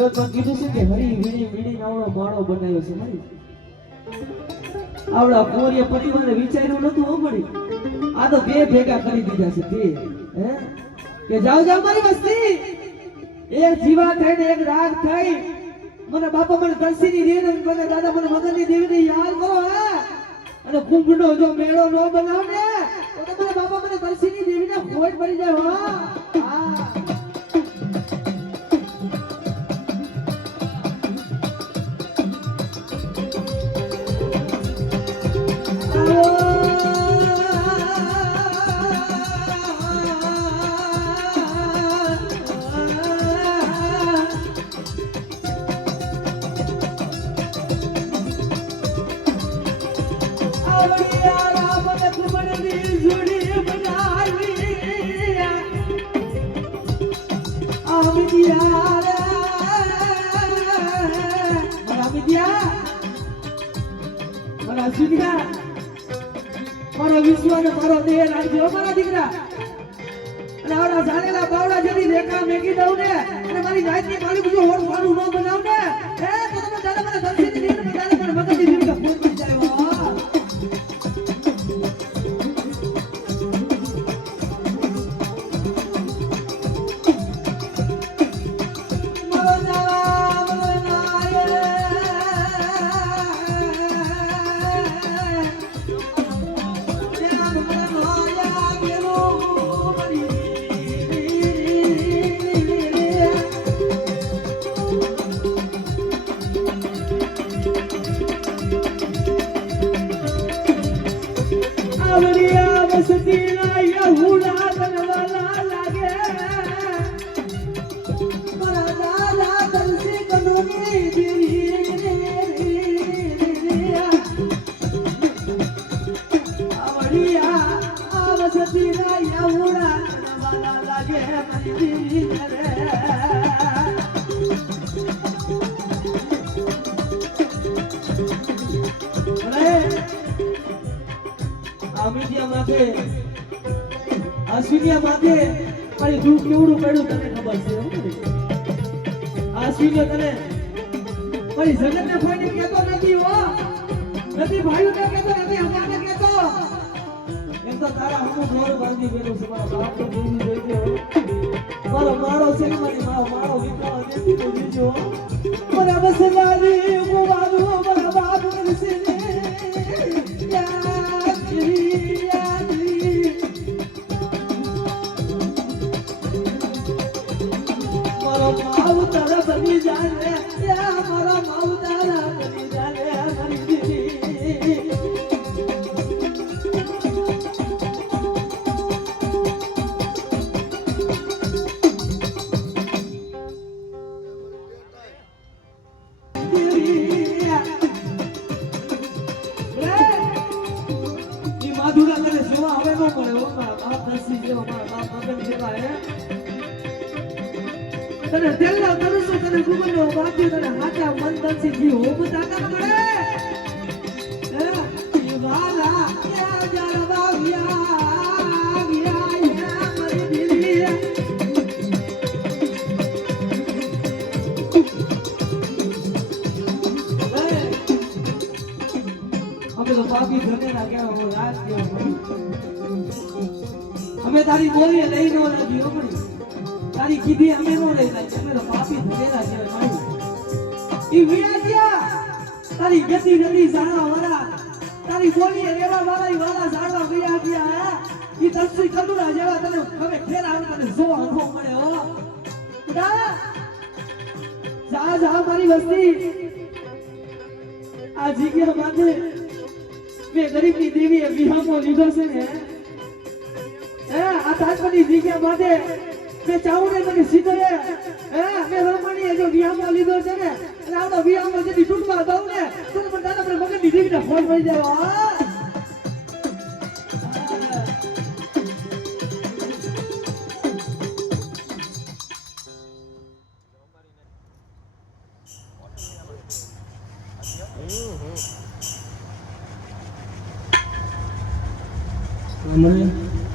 તો કીધું છે કે હરી વીણી વીણી આવડો માળો બનાવ્યો છે મારી આવડા કોરિયા પતિવાને વિચાર્યું નતું હો મળી આ તો બે ભેગા કરી દીધા છે બે હે કે જાવ જાવ મારી વસ્તી એક જીવા થઈને એક રાગ થઈ મને બાપા મને દર્શીની દે ને મને દાદા મને મગનની દેવીને યાદ કરો હે અને કુંભનો જો મેળો નો બનાવ ને તો તમારા બાપા મને દર્શીની દેવીને ખોટ પડી જાય હો હા મારો વિશ્વાસ મારો દેહ રાખજો મારા દીકરા અને આવડા જાણેલા બાવડા જેવી રેખા મેગી દઉં ને અને મારી જાતની મારી બધું હોડ ફાડું ન બનાવ ને હે તો તમે દાદા મને દર્શનની દેવ ને દાદા મને મગજની દેવ ને ફોન કરી જાય આશ્વિનિયા માથે મારી દુઃખ કેવડું પડ્યું તને ખબર છે આશ્વિનિયા તને મારી જગતને કોઈને કહેતો નથી હો નથી ભાઈઓને કહેતો નથી અમાને કહેતો એમ તો તારા હમો ઘર બાંધી બેઠો છે મારા બાપને જોઈ જોઈજો મારો મારો છે મારી મારો વિકાસ દેતી તો જોજો મારા બસલાની ગોવાદો મારા બાપને છે તારા બની જાને મારા માઉ તારા બની જાને મારી દીદી ઈ માધુરા તને સેવા હવે ન મળે હો મારા બાપ દસી જેવા મારા બાપ મગન જેવા હે તને તેલના તરસો તને ગુમનો બાકી તને હાચા મન દર્શી જી હોબ તાકા મળે એ વાલા યા જળવા વ્યા વ્યા મારી દીદી અમે તો પાપી ધનેલા કેવા રાત કેવા અમે તારી બોલી લઈ ન લાગી હો પડી તારી કીધી અમે નો લઈ જાય અમે તો પાપી ભેરા છે મારું ઈ વિયાજ્યા તારી ગતિ નદી જાણા વાળા તારી બોલી રેવા વાળા વાળા જાણવા વિયાજ્યા હે ઈ તરસી કંદુરા જેવા તને હવે ફેરા તને જોવા અનુભવ મળે હો ઉડા જા જા મારી વસ્તી આ જગ્યા માટે મે ગરીબની દેવીએ વિહામો લીધો છે ને હે આ તાજપની જગ્યા માટે મે ચાઉને મને સીધે હે મે રમણીએ જો વિહામો લીધો છે ને અને આવડો વિહામો જેથી ટૂંકમાં દઉં ને તો મને દાદા પર મગજની દેવીને ફોન કરી દેવો મને